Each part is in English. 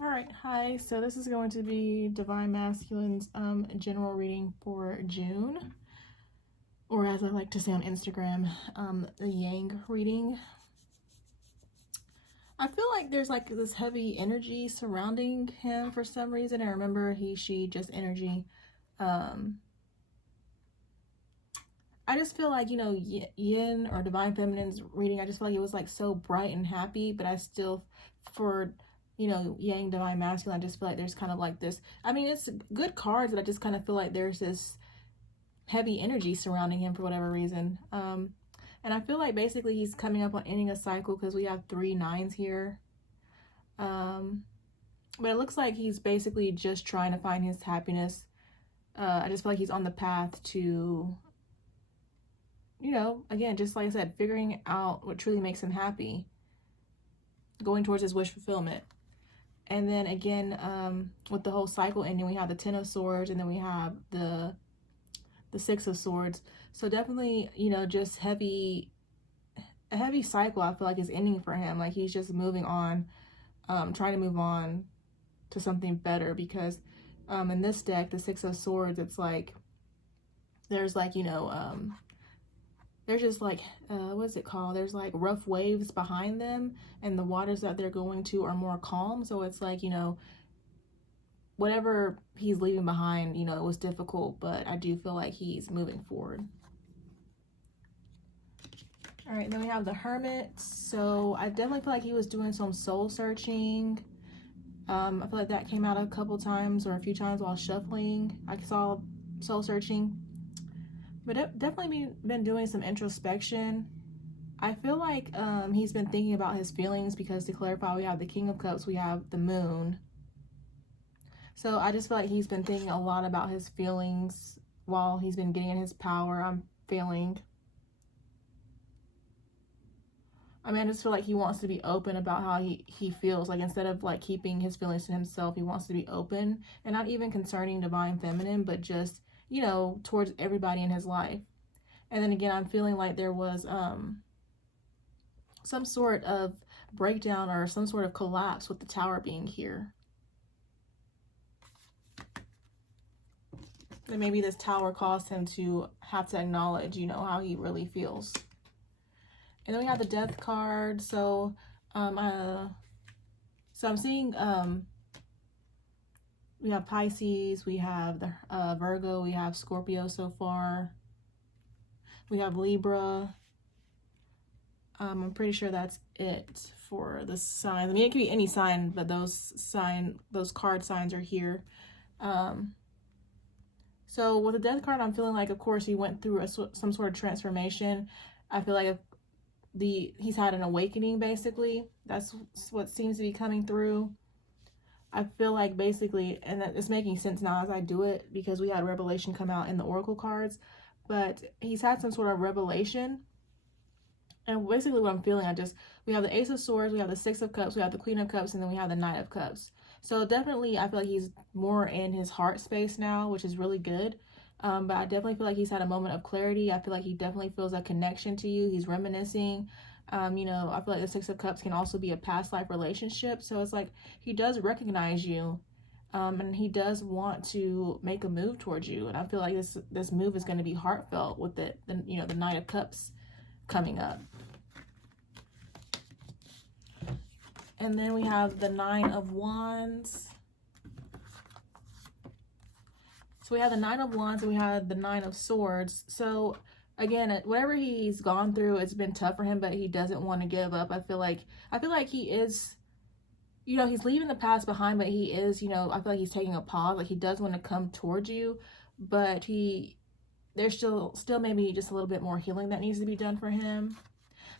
All right, hi. So this is going to be Divine Masculine's general reading for June, or as I like to say on Instagram, the Yang reading. I feel like there's like this heavy energy surrounding him for some reason. I remember he, she, just energy. I just feel like, Yin or Divine Feminine's reading, I just feel like it was like so bright and happy, but I still, for Yang Divine Masculine, I just feel like there's kind of like this. I mean, it's good cards, but I just kind of feel like there's this heavy energy surrounding him for whatever reason. And I feel like basically he's coming up on ending a cycle because we have 3 9s here. But it looks like he's basically just trying to find his happiness. I just feel like he's on the path to, again, just like I said, figuring out what truly makes him happy, going towards his wish fulfillment. And then again, with the whole cycle ending, we have the 10 of Swords, and then we have the 6 of Swords. So definitely, just a heavy cycle, I feel like, is ending for him. Like he's just moving on, trying to move on to something better, because in this deck, the 6 of Swords, it's like there's like, there's just like, what's it called? There's like rough waves behind them, and the waters that they're going to are more calm. So it's like, whatever he's leaving behind, it was difficult, but I do feel like he's moving forward. All right, then we have the Hermit. So I definitely feel like he was doing some soul searching. I feel like that came out a couple times or a few times while shuffling. I saw soul searching. But definitely been doing some introspection. I feel like he's been thinking about his feelings, because to clarify, we have the King of Cups, we have the Moon. So I just feel like he's been thinking a lot about his feelings while he's been getting in his power. I'm feeling. I mean, I just feel like he wants to be open about how he feels. Like, instead of like keeping his feelings to himself, he wants to be open, and not even concerning Divine Feminine, but just, towards everybody in his life. And then again, I'm feeling like there was some sort of breakdown or some sort of collapse with the Tower being here. And maybe this Tower caused him to have to acknowledge, how he really feels. And then we have the Death card. So, I'm seeing, we have Pisces, we have the Virgo, we have Scorpio so far. We have Libra. I'm pretty sure that's it for the signs. I mean, it could be any sign, but those card signs are here. So with the Death card, I'm feeling like, of course, he went through some sort of transformation. I feel like he's had an awakening, basically. That's what seems to be coming through. I feel like basically, and that it's making sense now as I do it, because we had Revelation come out in the Oracle cards, but he's had some sort of revelation. And basically what I'm feeling, we have the Ace of Swords, we have the 6 of Cups, we have the Queen of Cups, and then we have the Knight of Cups. So definitely, I feel like he's more in his heart space now, which is really good. But I definitely feel like he's had a moment of clarity. I feel like he definitely feels a connection to you. He's reminiscing. I feel like the 6 of Cups can also be a past life relationship. So it's like he does recognize you, and he does want to make a move towards you. And I feel like this move is going to be heartfelt with the Knight of Cups coming up. And then we have the 9 of Wands. So we have the 9 of Wands and we have the 9 of Swords. So again, whatever he's gone through, it's been tough for him, but he doesn't want to give up. I feel like he is, he's leaving the past behind, but he is, I feel like he's taking a pause. Like, he does want to come towards you, but there's still maybe just a little bit more healing that needs to be done for him.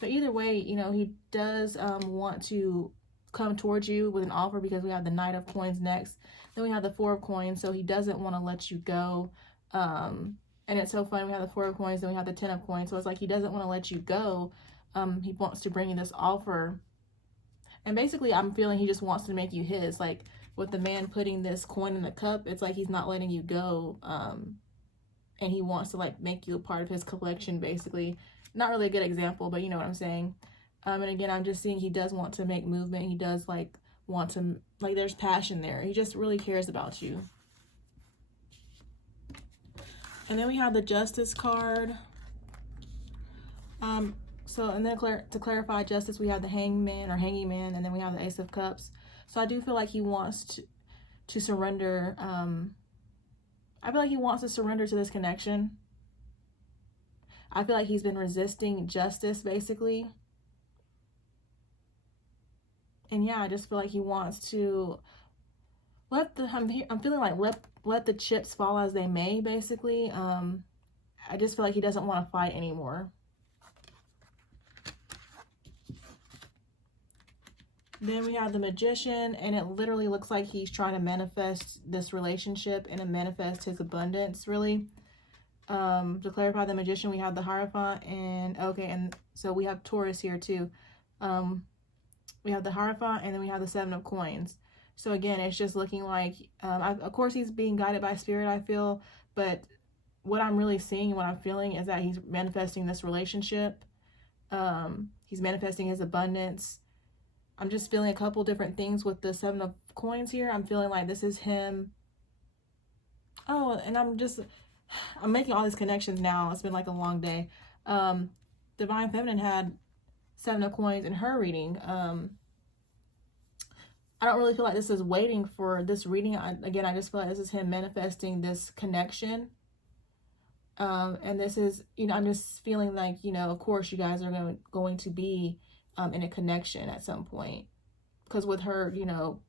But either way, he does want to come towards you with an offer, because we have the Knight of Coins next. Then we have the 4 of Coins, so he doesn't want to let you go. And it's so funny, we have the 4 of Coins, then we have the 10 of Coins, so it's like he doesn't want to let you go. He wants to bring you this offer. And basically, I'm feeling he just wants to make you his. Like, with the man putting this coin in the cup, it's like he's not letting you go. And he wants to, like, make you a part of his collection, basically. Not really a good example, but you know what I'm saying. And again, I'm just seeing he does want to make movement. He does, like, wants to, like, there's passion there. He just really cares about you. And then we have the Justice card. So, and then to clarify Justice, we have the Hangman or Hanging Man, and then we have the Ace of Cups. So I do feel like he wants to surrender. I feel like he wants to surrender to this connection. I feel like he's been resisting justice, basically. And yeah, I just feel like he wants to let the, I'm feeling like let the chips fall as they may, basically. I just feel like he doesn't want to fight anymore. Then we have the Magician, and it literally looks like he's trying to manifest this relationship and to manifest his abundance, really. To clarify the Magician, we have the Hierophant, and okay, and so we have Taurus here too. We have the Hierophant, and then we have the Seven of Coins. So again, it's just looking like, of course, he's being guided by Spirit, I feel, but what I'm really seeing, what I'm feeling is that he's manifesting this relationship. He's manifesting his abundance. I'm just feeling a couple different things with the Seven of Coins here. I'm feeling like this is him. Oh, and I'm making all these connections now. It's been like a long day. Divine Feminine had Seven of Coins in her reading. I don't really feel like this is waiting for this reading. Again, I just feel like this is him manifesting this connection. And this is, I'm just feeling like, of course you guys are going to be in a connection at some point. Because with her,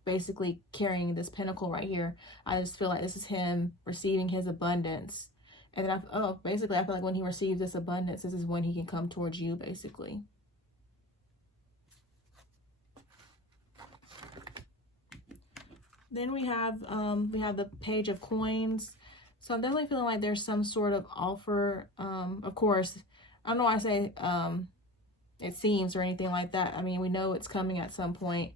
basically carrying this pentacle right here, I just feel like this is him receiving his abundance. And then, basically, I feel like when he receives this abundance, this is when he can come towards you, basically. Then we have the Page of Coins. So I'm definitely feeling like there's some sort of offer. Of course, I don't know why I say it seems or anything like that. I mean, we know it's coming at some point.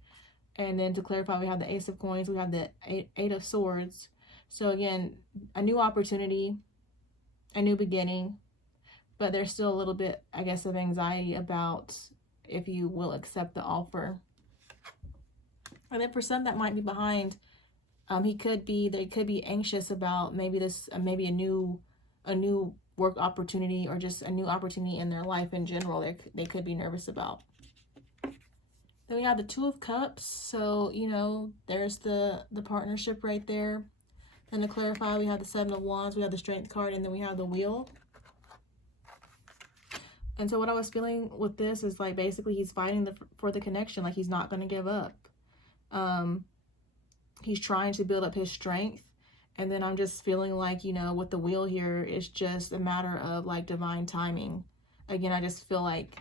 And then to clarify, we have the Ace of Coins. We have the Eight of Swords. So again, a new opportunity, a new beginning. But there's still a little bit, I guess, of anxiety about if you will accept the offer. And then for some that might be behind, they could be anxious about maybe a new work opportunity or just a new opportunity in their life in general. They could be nervous about. Then we have the Two of Cups. So, there's the partnership right there. Then to clarify, we have the Seven of Wands, we have the Strength card, and then we have the Wheel. And so what I was feeling with this is like basically he's fighting for the connection. Like he's not going to give up. He's trying to build up his strength. And then I'm just feeling like, with the Wheel here, it's just a matter of like divine timing. Again, I just feel like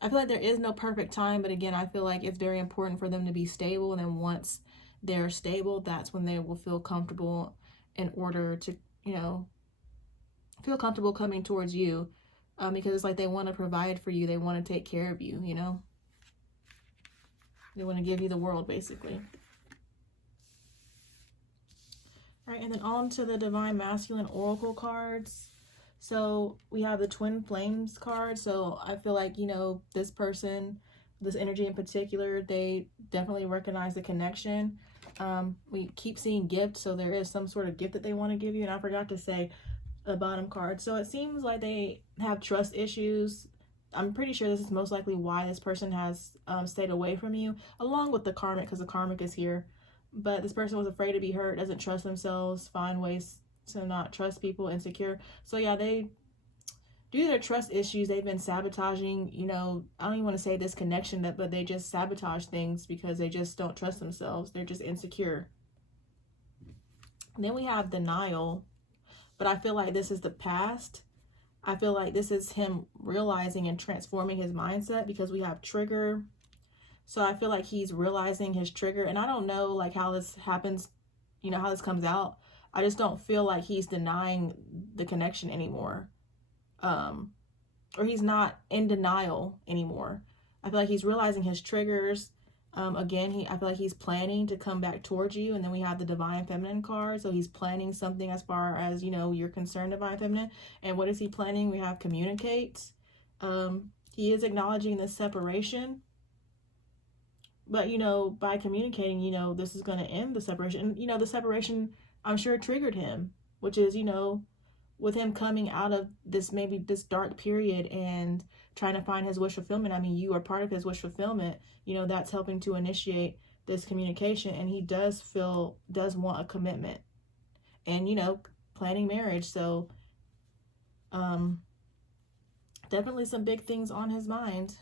there is no perfect time, but again, I feel like it's very important for them to be stable. And then once they're stable, that's when they will feel comfortable in order to, feel comfortable coming towards you. Because it's like they want to provide for you. They want to take care of you, They want to give you the world, basically. All right, and then on to the Divine Masculine Oracle cards. So we have the Twin Flames card. So I feel like, this person, this energy in particular, they definitely recognize the connection. We keep seeing gifts. So there is some sort of gift that they want to give you. And I forgot to say the bottom card. So it seems like they have trust issues. I'm pretty sure this is most likely why this person has stayed away from you, along with the Karmic, because the Karmic is here. But this person was afraid to be hurt, doesn't trust themselves, find ways to not trust people, insecure. So yeah, due to their trust issues, they've been sabotaging, I don't even want to say this connection, but they just sabotage things because they just don't trust themselves. They're just insecure. And then we have denial, but I feel like this is the past. I feel like this is him realizing and transforming his mindset because we have trigger. So I feel like he's realizing his trigger, and I don't know like how this happens, how this comes out. I just don't feel like he's denying the connection anymore. Or he's not in denial anymore. I feel like he's realizing his triggers. Again, I feel like he's planning to come back towards you. And then we have the Divine Feminine card. So he's planning something as far as, you're concerned, Divine Feminine. And what is he planning? We have communicate. He is acknowledging this separation. But, you know, by communicating, you know, this is going to end the separation. And, you know, the separation, I'm sure, triggered him, which is, you know, with him coming out of this, maybe this dark period and trying to find his wish fulfillment. I mean, you are part of his wish fulfillment. You know, that's helping to initiate this communication. And he does want a commitment and, you know, planning marriage. So, definitely some big things on his mind.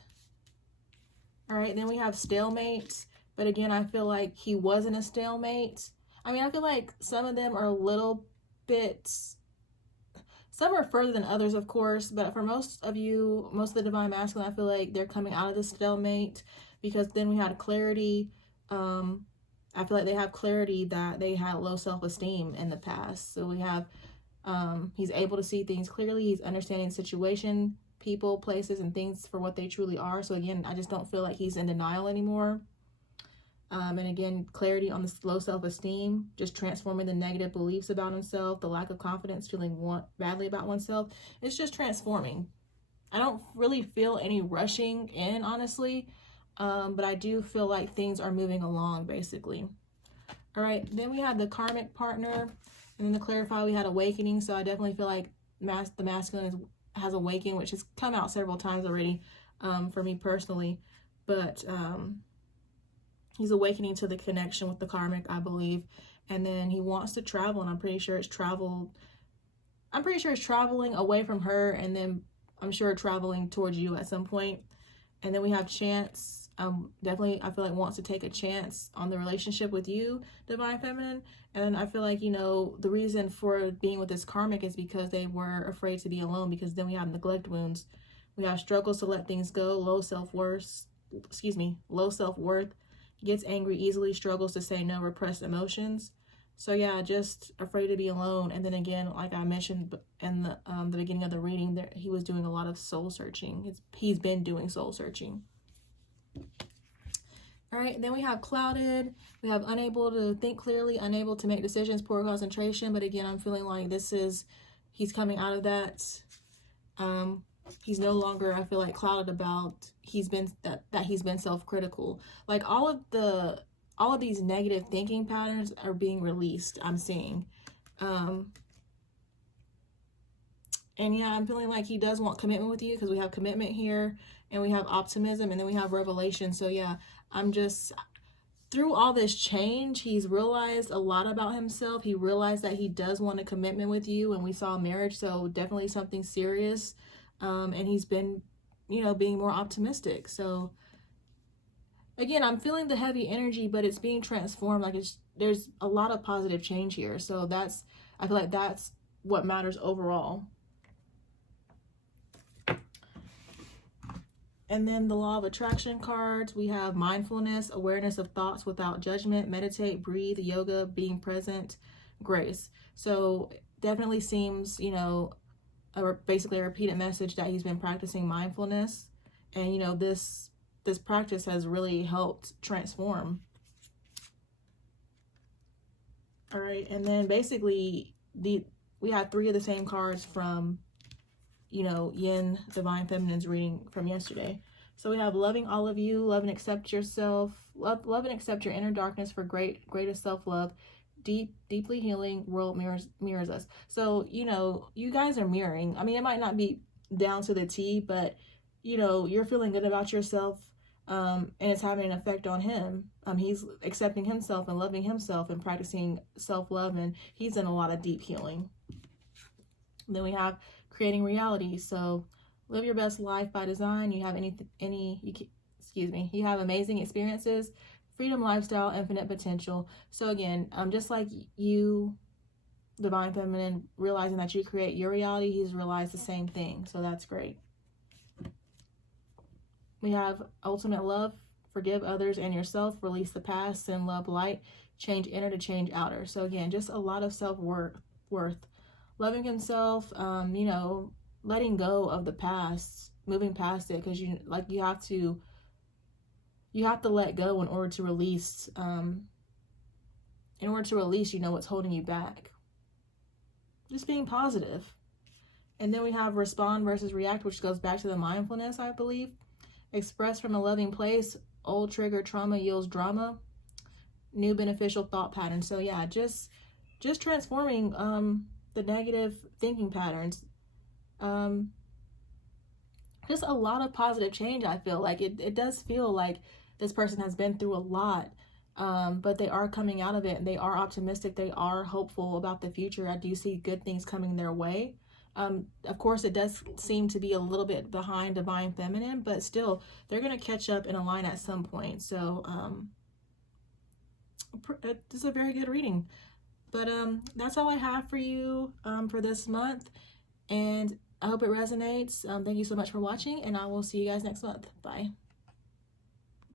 All right, then we have stalemate. But again, I feel like he wasn't a stalemate. I mean, I feel like some of them are a little bit, some are further than others, of course. But for most of you, most of the divine masculine, I feel like they're coming out of the stalemate, because then we had clarity. I feel like they have clarity that they had low self-esteem in the past. So we have, he's able to see things clearly. He's understanding the situation, people, places, and things for what they truly are. So again, I just don't feel like he's in denial anymore. And again, clarity on the low self-esteem, just transforming the negative beliefs about himself, the lack of confidence, feeling badly about oneself. It's just transforming. I don't really feel any rushing in, honestly, but I do feel like things are moving along, basically. All right, then we had the karmic partner, and then to clarify, we had awakening. So I definitely feel like the masculine has awakened, which has come out several times already, for me personally. But he's awakening to the connection with the karmic, I believe. And then he wants to travel, and I'm pretty sure it's traveling away from her, and then I'm sure traveling towards you at some point. And then we have chance. Definitely, I feel like wants to take a chance on the relationship with you, divine feminine. And I feel like, you know, the reason for being with this karmic is because they were afraid to be alone, because then we have neglect wounds. We have struggles to let things go, low self-worth, gets angry easily, struggles to say no, repressed emotions. So yeah, just afraid to be alone. And then again, like I mentioned in the beginning of the reading, there he was doing a lot of soul searching. He's been doing soul searching. All right, then we have clouded. We have unable to think clearly, unable to make decisions, poor concentration. But again, I'm feeling like he's coming out of that. He's no longer, I feel like, clouded about he's been self-critical. Like all of these negative thinking patterns are being released, I'm seeing. And yeah, I'm feeling like he does want commitment with you, because we have commitment here, and we have optimism, and then we have revelation. So yeah, I'm just, through all this change, he's realized a lot about himself. He realized that he does want a commitment with you, and we saw marriage, so definitely something serious. And he's been, you know, being more optimistic. So again, I'm feeling the heavy energy, but it's being transformed. Like there's a lot of positive change here. So I feel like that's what matters overall. And then the law of attraction cards, we have mindfulness, awareness of thoughts without judgment, meditate, breathe, yoga, being present, grace. So definitely seems, you know, basically a repeated message that he's been practicing mindfulness. And, you know, this practice has really helped transform. All right, and then basically we have 3 of the same cards from, you know, Yin Divine Feminine's reading from yesterday. So we have loving all of you, love and accept yourself, love and accept your inner darkness for greatest self-love, deeply healing, world mirrors us. So, you know, you guys are mirroring. I mean, it might not be down to the T, but, you know, you're feeling good about yourself, and it's having an effect on him. He's accepting himself and loving himself and practicing self-love, and he's in a lot of deep healing. And then we have creating reality. So live your best life by design. You have you have amazing experiences, freedom, lifestyle, infinite potential. So again, just like you, Divine Feminine, realizing that you create your reality, he's realized the same thing. So that's great. We have ultimate love, forgive others and yourself, release the past, send love light, change inner to change outer. So again, just a lot of self-worth, loving himself, you know, letting go of the past, moving past it, because you have to let go in order to release, you know, what's holding you back. Just being positive. And then we have respond versus react, which goes back to the mindfulness, I believe. Express from a loving place, old trigger trauma yields drama, new beneficial thought patterns. So yeah, just transforming the negative thinking patterns. Just a lot of positive change. I feel like it does feel like this person has been through a lot, but they are coming out of it, and they are optimistic, they are hopeful about the future. I do see good things coming their way. Of course, it does seem to be a little bit behind Divine Feminine, but still, they're going to catch up and align at some point. So it's a very good reading. But that's all I have for you for this month, and I hope it resonates. Thank you so much for watching, and I will see you guys next month. Bye.